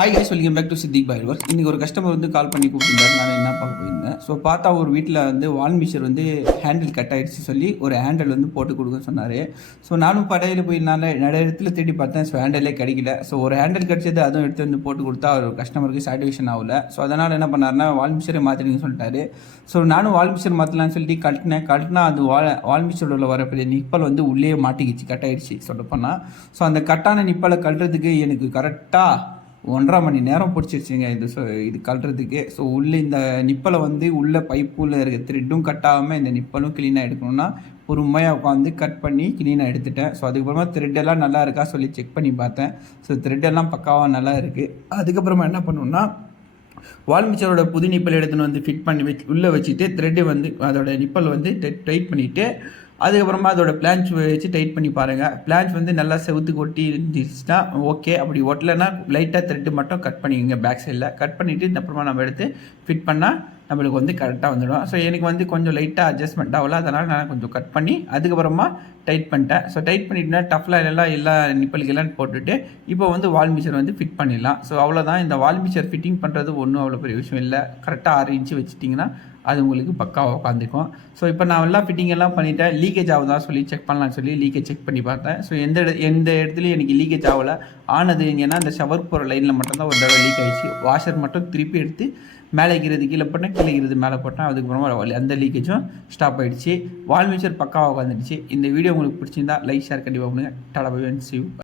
Hi guys, welcome back to Siddiq by work. இன்றைக்கி ஒரு customer வந்து கால் பண்ணி கூப்பிட்டுருந்தாரு. நான் என்ன பார்க்க போயிருந்தேன். ஸோ பார்த்தா ஒரு வீட்டில் வந்து வால்மிஷர் வந்து ஹேண்டில் கட் ஆகிடுச்சு சொல்லி ஒரு ஹேண்டில் வந்து போட்டு கொடுக்க சொன்னார். ஸோ நானும் படையில் போய் நிறைய இடத்துல தேடி பார்த்தேன். ஸோ ஹேண்டிலே கிடைக்கல. ஸோ ஒரு ஹேண்டில் கிடச்சது, அதுவும் எடுத்து வந்து போட்டு கொடுத்தா ஒரு கஸ்டமருக்கு சாட்டிஸ்ஃபேக்ஷன் ஆகல. ஸோ அதனால் என்ன பண்ணாருன்னா வால்மிஷரை மாற்றிடுங்கன்னு சொல்லிட்டாரு. ஸோ நானும் வால்மிஷர் மாற்றலான்னு சொல்லிட்டு கட்டினா அது வால்மிஷரோட வரக்கூடிய நிப்பல் வந்து உள்ளே மாட்டிக்கிச்சு, கட் ஆகிடுச்சு சொல்லப்போனால். ஸோ அந்த கட்டான நிப்பலை கட்டுறதுக்கு எனக்கு கரெக்டாக 1.5 மணி நேரம் பிடிச்சிருச்சுங்க. இது கட்டுறதுக்கு. ஸோ உள்ளே இந்த நிப்பலை வந்து உள்ளே பைப்புள்ள இருக்க த்ரெட்டும் கட்டாமல் இந்த நிப்பலும் க்ளீனாக எடுக்கணும்னா பொறுமையாக உட்காந்து கட் பண்ணி க்ளீனாக எடுத்துட்டேன். ஸோ அதுக்கப்புறமா த்ரெட்டெல்லாம் நல்லா இருக்கா சொல்லி செக் பண்ணி பார்த்தேன். ஸோ த்ரெட்டெல்லாம் பக்காவாக நல்லா இருக்குது. அதுக்கப்புறமா என்ன பண்ணுன்னா வால்மிச்சரோட புது நிப்பல் எடுத்துன்னு வந்து ஃபிட் பண்ணி உள்ளே வச்சுட்டு த்ரெட்டு வந்து அதோட நிப்பல் வந்து டைட் பண்ணிவிட்டு அதுக்கப்புறமா அதோட பிளான்ச் வச்சு டைட் பண்ணி பாருங்கள். பிளான்ச் வந்து நல்லா செவுத்துக்கு ஒட்டி இருந்துச்சுன்னா ஓகே. அப்படி ஒட்டலைன்னா லைட்டாக த்ரெட்டு மட்டும் கட் பண்ணிக்கோங்க பேக் சைடில். கட் பண்ணிவிட்டு அப்புறமா நம்ம எடுத்து ஃபிட் பண்ணால் நம்மளுக்கு வந்து கரெக்டாக வந்துடும். ஸோ எனக்கு வந்து கொஞ்சம் லைட்டாக அட்ஜஸ்ட்மெண்ட் ஆகல, அதனால் நான் கொஞ்சம் கட் பண்ணி அதுக்கப்புறமா டைட் பண்ணிட்டேன். ஸோ டைட் பண்ணிட்டுனா டஃப்லாம் எல்லா நிப்பலுக்கெல்லாம் போட்டுட்டு இப்போ வந்து வால்மிச்சர் வந்து ஃபிட் பண்ணிடலாம். ஸோ அவ்வளோதான். இந்த வால்மிச்சர் ஃபிட்டிங் பண்ணுறது ஒன்றும் அவ்வளோ பெரிய விஷயம் இல்லை. கரெக்டாக 6 இன்ச்சு வச்சுட்டிங்கன்னா அது உங்களுக்கு பக்காவாக உட்காந்துக்கும். ஸோ இப்போ நான் எல்லாம் ஃபிட்டிங் எல்லாம் பண்ணிவிட்டேன். லீக்கேஜ் ஆகுதான் சொல்லி செக் பண்ணலான்னு சொல்லி லீக்கேஜ் செக் பண்ணி பார்த்தேன். ஸோ எந்த இடத்துலையும் எனக்கு லீக்கேஜ் ஆகலை. ஆனது எங்கன்னா அந்த ஷவர் போகிற லைனில் மட்டும்தான் ஒரு தடவை லீக் ஆகிடுச்சு. வாஷர் மட்டும் திருப்பி எடுத்து மேலே இருக்கிறது கீழே போட்டேன், கீழே இருக்கிறது மேலே போட்டேன். அதுக்கப்புறமா அந்த லீக்கேஜும் ஸ்டாப் ஆகிடுச்சு. வால்மிச்சர் பக்காவாக உட்காந்துடுச்சு. இந்த வீடியோ உங்களுக்கு பிடிச்சிருந்தா லைக் ஷேர் கண்டிப்பாக பண்ணுங்கள். Tata bye by.